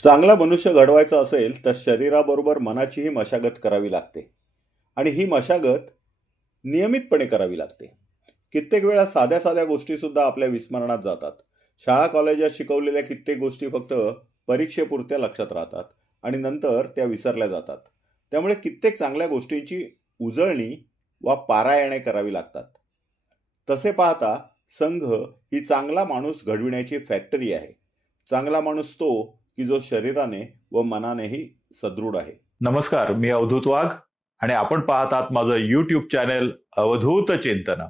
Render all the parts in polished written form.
चांगला मनुष्य घडवायचा असेल तर शरीराबरोबर मनाचीही मशागत करावी लागते आणि ही मशागत नियमितपणे करावी लागते. कित्येक वेळा साध्या साध्या गोष्टीसुद्धा आपल्या विस्मरणात जातात. शाळा कॉलेजात शिकवलेल्या कित्येक गोष्टी फक्त परीक्षेपुरत्या लक्षात राहतात आणि नंतर त्या विसरल्या जातात. त्यामुळे कित्येक चांगल्या गोष्टींची उजळणी वा पारायणे करावी लागतात. तसे पाहता संघ ही चांगला माणूस घडविण्याची फॅक्टरी आहे. चांगला माणूस तो की जो शरीराने व मनानेही सदृढ आहे. नमस्कार, मी अवधूत वाघ आणि आपण पाहत आहात माझं युट्यूब चॅनेल अवधूत चिंतन.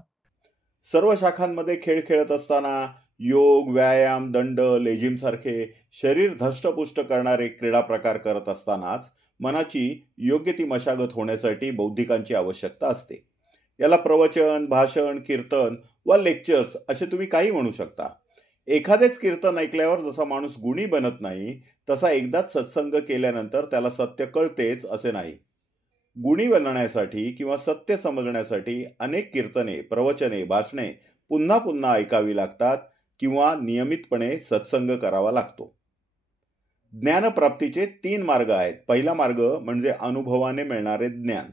सर्व शाखांमध्ये खेळ खेळत असताना योग, व्यायाम, दंड, लेझिम सारखे शरीर धष्टपुष्ट करणारे क्रीडा प्रकार करत असतानाच मनाची योग्य ती मशागत होण्यासाठी बौद्धिकांची आवश्यकता असते. याला प्रवचन, भाषण, कीर्तन वा लेक्चर्स असे तुम्ही काही म्हणू शकता. एखादेच कीर्तन ऐकल्यावर जसा माणूस गुणी बनत नाही, तसा एकदाच सत्संग केल्यानंतर त्याला सत्य कळतेच असे नाही. गुणी बनण्यासाठी किंवा सत्य समजण्यासाठी अनेक कीर्तने, प्रवचने, भाषणे पुन्हा पुन्हा ऐकावी लागतात किंवा नियमितपणे सत्संग करावा लागतो. ज्ञानप्राप्तीचे 3 मार्ग आहेत. पहिला मार्ग म्हणजे अनुभवाने मिळणारे ज्ञान.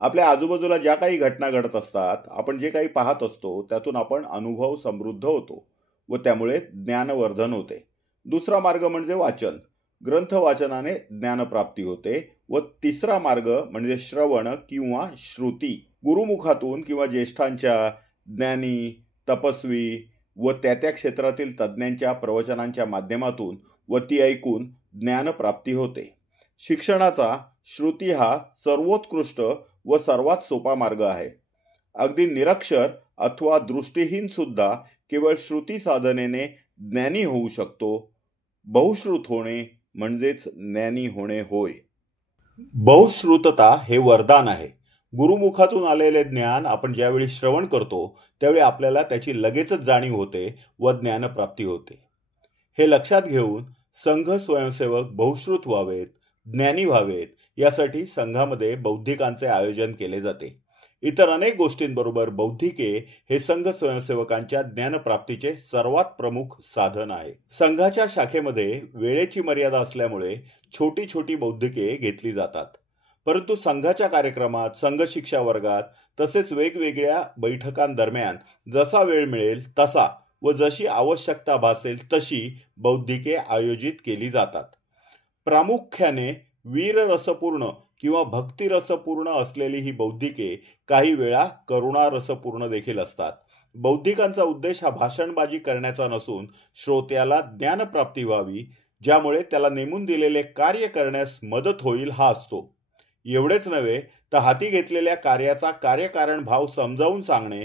आपल्या आजूबाजूला ज्या काही घटना घडत असतात, आपण जे काही पाहत असतो त्यातून आपण अनुभव समृद्ध होतो व त्यामुळे ज्ञानवर्धन होते. दुसरा मार्ग म्हणजे वाचन. ग्रंथ वाचनाने ज्ञानप्राप्ती होते व तिसरा मार्ग म्हणजे श्रवण किंवा श्रुती. गुरुमुखातून किंवा ज्येष्ठांच्या, ज्ञानी, तपस्वी व त्या क्षेत्रातील तज्ज्ञांच्या प्रवचनांच्या माध्यमातून व ती ऐकून ज्ञानप्राप्ती होते. शिक्षणाचा श्रुती हा सर्वोत्कृष्ट व सर्वात सोपा मार्ग आहे. अगदी निरक्षर अथवा दृष्टीहीन सुद्धा केवळ श्रुती साधनेने ज्ञानी होऊ शकतो. बहुश्रुत होणे म्हणजेच ज्ञानी होणे होय. बहुश्रुतता हे वरदान आहे. गुरुमुखातून आलेले ज्ञान आपण ज्यावेळी श्रवण करतो त्यावेळी आपल्याला त्याची लगेचच जाणीव होते व ज्ञानप्राप्ती होते. हे लक्षात घेऊन संघ स्वयंसेवक बहुश्रुत व्हावेत, ज्ञानी व्हावेत यासाठी संघामध्ये बौद्धिकांचे आयोजन केले जाते. इतर अनेक गोष्टींबरोबर बौद्धिके हे संघ स्वयंसेवकांच्या ज्ञानप्राप्तीचे सर्वात प्रमुख साधन आहे. संघाच्या शाखेमध्ये वेळेची मर्यादा असल्यामुळे छोटी छोटी बौद्धिके घेतली जातात. परंतु संघाच्या कार्यक्रमात, संघ शिक्षा वर्गात तसेच वेगवेगळ्या बैठकांदरम्यान जसा वेळ मिळेल तसा व जशी आवश्यकता भासेल तशी बौद्धिके आयोजित केली जातात. प्रामुख्याने वीररसपूर्ण किंवा भक्तिरसपूर्ण असलेली ही बौद्धिके काही वेळा करुणारसपूर्ण देखील असतात. बौद्धिकांचा उद्देश हा भाषणबाजी करण्याचा नसून श्रोत्याला ज्ञानप्राप्ती व्हावी, ज्यामुळे त्याला नेमून दिलेले कार्य करण्यास मदत होईल हा असतो. एवढेच नव्हे तर हाती घेतलेल्या कार्याचा कार्यकारण भाव समजावून सांगणे,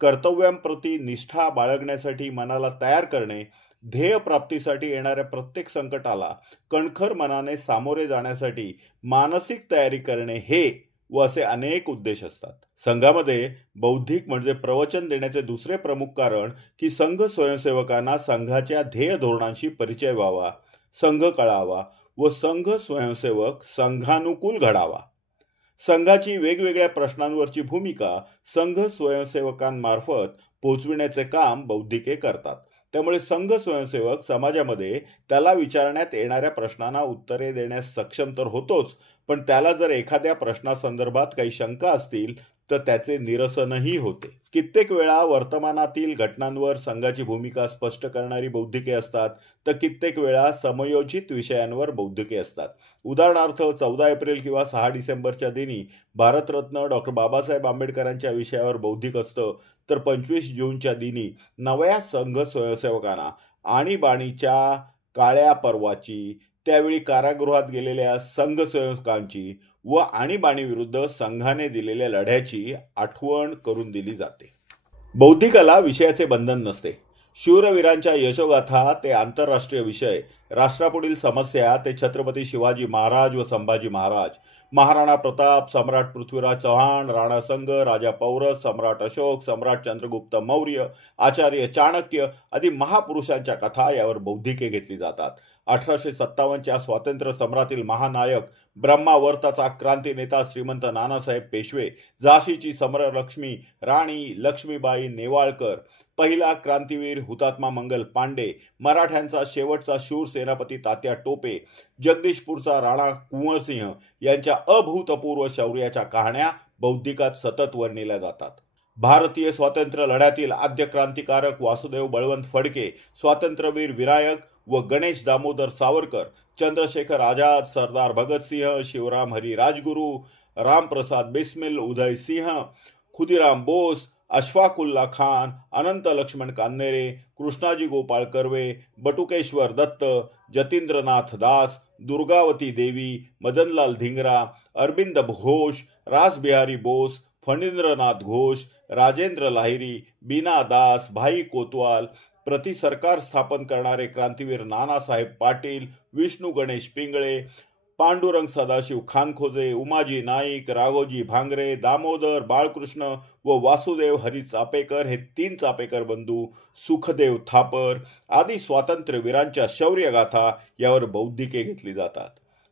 कर्तव्यांप्रती निष्ठा बाळगण्यासाठी मनाला तयार करणे, ध्येयप्राप्तीसाठी येणाऱ्या प्रत्येक संकटाला कणखर मनाने सामोरे जाण्यासाठी मानसिक तयारी करणे हे व असे अनेक उद्देश असतात. संघामध्ये बौद्धिक म्हणजे प्रवचन देण्याचे दुसरे प्रमुख कारण की संघ स्वयंसेवकांना संघाच्या ध्येय धोरणांशी परिचय व्हावा, संघ कळावा व संघ स्वयंसेवक संघानुकूल घडावा. संघाची वेगवेगळ्या प्रश्नांवरची भूमिका संघ स्वयंसेवकांमार्फत पोहोचविण्याचे काम बौद्धिके करतात. त्यामुळे संघ स्वयंसेवक समाजामध्ये त्याला विचारण्यात येणाऱ्या प्रश्नांना उत्तरे देण्यास सक्षम तर होतोच, पण त्याला जर एखाद्या प्रश्नासंदर्भात काही शंका असतील तर त्याचे निरसनही होते. कित्येक वेळा वर्तमानातील घटनांवर संघाची भूमिका स्पष्ट करणारी बौद्धिके असतात तर कित्येक वेळा समयोचित विषयांवर बौद्धिके असतात. उदाहरणार्थ 14 एप्रिल किंवा 6 डिसेंबरच्या दिनी भारतरत्न डॉक्टर बाबासाहेब आंबेडकरांच्या विषयावर बौद्धिक असतं, तर 25 जूनच्या दिनी नव्या संघ स्वयंसेवकांना आणीबाणीच्या काळ्या पर्वाची, त्यावेळी कारागृहात गेलेल्या संघ स्वयंसेवकांची व आणीबाणीविरुद्ध संघाने दिलेल्या लढ्याची आठवण करून दिली जाते. बौद्धिकाला विषयाचे बंधन नसते. शूरवीरांच्या यशोगाथा ते आंतरराष्ट्रीय विषय, राष्ट्रापुढील समस्या ते छत्रपती शिवाजी महाराज व संभाजी महाराज, महाराणा प्रताप, सम्राट पृथ्वीराज चव्हाण, राणा संग, राजा पौरस, सम्राट अशोक, सम्राट चंद्रगुप्त मौर्य, आचार्य चाणक्य आदी महापुरुषांच्या कथा यावर बौद्धिके घेतली जातात. 1857च्या स्वातंत्र्य सम्रातील महानायक, ब्रह्मावर्ताचा क्रांती नेता श्रीमंत नानासाहेब पेशवे, झाशीची समरलक्ष्मी राणी लक्ष्मीबाई नेवाळकर, पहिला क्रांतीवीर हुतात्मा मंगल पांडे, मराठ्यांचा शेवटचा शूर सेनापती तात्या टोपे, जगदीशपूरचा राणा कुंवरसिंह यांच्या अभूतपूर्व शौर्याच्या कहाण्या बौद्धिकात सतत वर्णिल्या जातात. भारतीय स्वातंत्र्य लढ्यातील आद्य क्रांतिकारक वासुदेव बळवंत फडके, स्वातंत्र्यवीर विनायक व गणेश दामोदर सावरकर, चंद्रशेखर आझाद, सरदार भगतसिंह, शिवराम हरी राजगुरू, रामप्रसाद बिस्मिल, उदय सिंह, खुदीराम बोस, अशफाकुल्ला खान, अनंत लक्ष्मण कान्हेरे, कृष्णाजी गोपाळ कर्वे, बटुकेश्वर दत्त, जतींद्रनाथ दास, दुर्गावती देवी, मदनलाल धिंगरा, अरविंद घोष, रासबिहारी बोस, फणींद्रनाथ घोष, राजेंद्र लाहिरी, बीना दास, भाई कोतवाल, प्रति सरकार स्थापन करणारे क्रांतीवीर नानासाहेब पाटील, विष्णू गणेश पिंगळे, पांडुरंग सदाशिव खानखोजे, उमाजी नाईक, राघोजी भांगरे, दामोदर बाळकृष्ण व वासुदेव हरी चापेकर हे 3 चापेकर बंधू, सुखदेव थापर आदी स्वातंत्र्यवीरांच्या शौर्यगाथा यावर बौद्धिके घेतली जातात.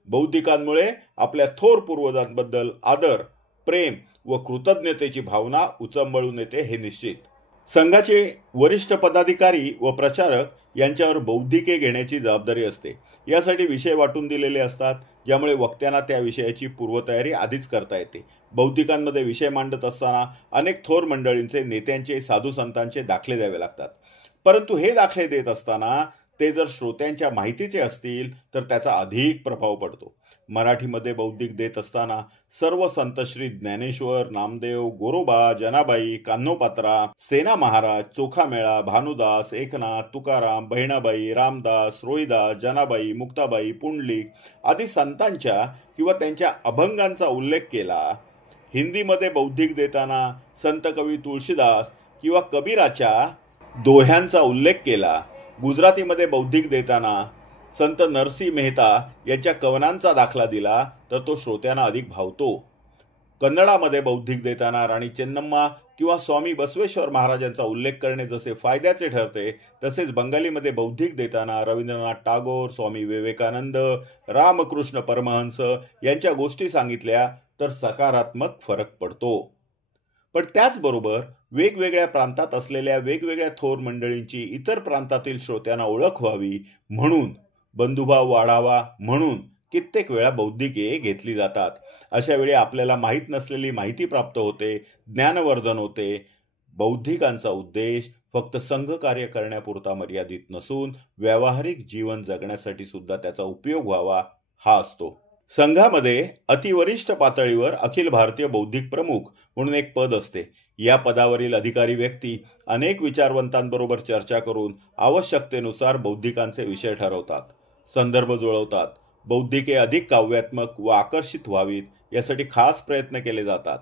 बौद्धिकांमुळे आपल्या थोर पूर्वजांबद्दल आदर, प्रेम व कृतज्ञतेची भावना उचंबळून येते हे निश्चित. संघाचे वरिष्ठ पदाधिकारी व प्रचारक यांच्यावर बौद्धिके घेण्याची जबाबदारी असते. यासाठी विषय वाटून दिलेले असतात, ज्यामुळे वक्त्यांना त्या विषयाची पूर्वतयारी आधीच करता येते. बौद्धिकांमध्ये विषय मांडत असताना अनेक थोर मंडळींचे, नेत्यांचे, साधू संतांचे दाखले द्यावे लागतात. परंतु हे दाखले देत असताना ते जर श्रोत्यांच्या माहितीचे असतील तर त्याचा अधिक प्रभाव पडतो. मराठीमध्ये बौद्धिक देत असताना सर्व संत श्री ज्ञानेश्वर, नामदेव, गोरोबा, जनाबाई, कान्होपात्रा, सेना महाराज, चोखामेळा, भानुदास, एकनाथ, तुकाराम, बहिणाबाई, रामदास, रोहिदास, जनाबाई, मुक्ताबाई, पुंडलिक आदी संतांच्या किंवा त्यांच्या अभंगांचा उल्लेख केला. हिंदीमध्ये बौद्धिक देताना संत कवी तुळशीदास किंवा कबीराच्या दोह्यांचा उल्लेख केला. गुजरातीमध्ये बौद्धिक देताना संत नरसिंह मेहता यांच्या कवनांचा दाखला दिला तर तो श्रोत्यांना अधिक भावतो. कन्नडामध्ये बौद्धिक देताना राणी चेन्नम्मा किंवा स्वामी बसवेश्वर महाराजांचा उल्लेख करणे जसे फायद्याचे ठरते, तसेच बंगालीमध्ये बौद्धिक देताना रवींद्रनाथ टागोर, स्वामी विवेकानंद, रामकृष्ण परमहंस यांच्या गोष्टी सांगितल्या तर सकारात्मक फरक पडतो. पण त्याचबरोबर वेगवेगळ्या प्रांतात असलेल्या वेगवेगळ्या थोर मंडळींची इतर प्रांतातील श्रोत्यांना ओळख व्हावी म्हणून, बंधुभाव वाढावा म्हणून कित्येक वेळा बौद्धिके घेतली जातात. अशा वेळी आपल्याला माहीत नसलेली माहिती प्राप्त होते, ज्ञानवर्धन होते. बौद्धिकांचा उद्देश फक्त संघ कार्य करण्यापुरता मर्यादित नसून व्यावहारिक जीवन जगण्यासाठी सुद्धा त्याचा उपयोग व्हावा हा असतो. संघामध्ये अतिवरिष्ठ पातळीवर अखिल भारतीय बौद्धिक प्रमुख म्हणून एक पद असते. या पदावरील अधिकारी व्यक्ती अनेक विचारवंतांबरोबर चर्चा करून आवश्यकतेनुसार बौद्धिकांचे विषय ठरवतात, संदर्भ जुळवतात. बौद्धिके अधिक काव्यात्मक व आकर्षित व्हावीत यासाठी खास प्रयत्न केले जातात.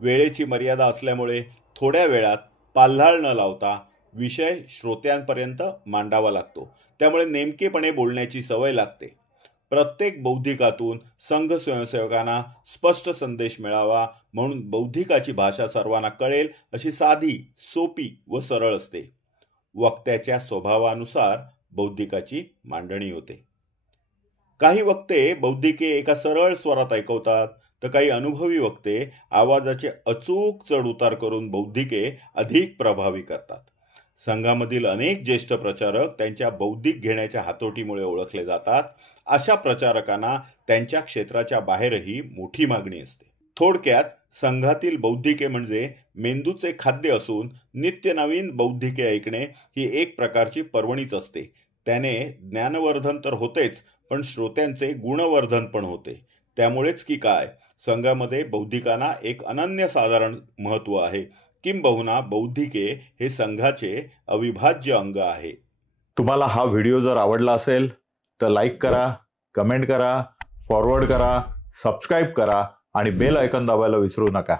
वेळेची मर्यादा असल्यामुळे थोड्या वेळात पाल्हाळ न लावता विषय श्रोत्यांपर्यंत मांडावा लागतो. त्यामुळे नेमकेपणे बोलण्याची सवय लागते. प्रत्येक बौद्धिकातून संघ स्वयंसेवकांना स्पष्ट संदेश मिळावा म्हणून बौद्धिकाची भाषा सर्वांना कळेल अशी साधी, सोपी व सरळ असते. वक्त्याच्या स्वभावानुसार बौद्धिकाची मांडणी होते. काही वक्ते बौद्धिके एका सरळ स्वरात ऐकवतात, तर काही अनुभवी वक्ते आवाजाचे अचूक चढ उतार करून बौद्धिके अधिक प्रभावी करतात. संघामधील अनेक ज्येष्ठ प्रचारक त्यांच्या बौद्धिक घेण्याच्या हातोटीमुळे ओळखले जातात. अशा प्रचारकांना त्यांच्या क्षेत्राच्या बाहेरही मोठी मागणी असते. थोडक्यात संघातील बौद्धिके म्हणजे मेंदूचे खाद्य असून नित्य नवीन बौद्धिके ऐकणे ही एक प्रकारची पर्वणीच असते. त्याने ज्ञानवर्धन तर होतेच, पण श्रोत्यांचे गुणवर्धन पण होते. त्यामुळेच की काय, संघामध्ये बौद्धिकांना एक अनन्यसाधारण महत्त्व आहे. किंबहुना बौद्धिके हे संघाचे अविभाज्य अंग आहे. तुम्हाला हा व्हिडिओ जर आवडला असेल तर लाईक करा, कमेंट करा, फॉरवर्ड करा, सबस्क्राईब करा आणि बेल आयकॉन दाबायला विसरू नका.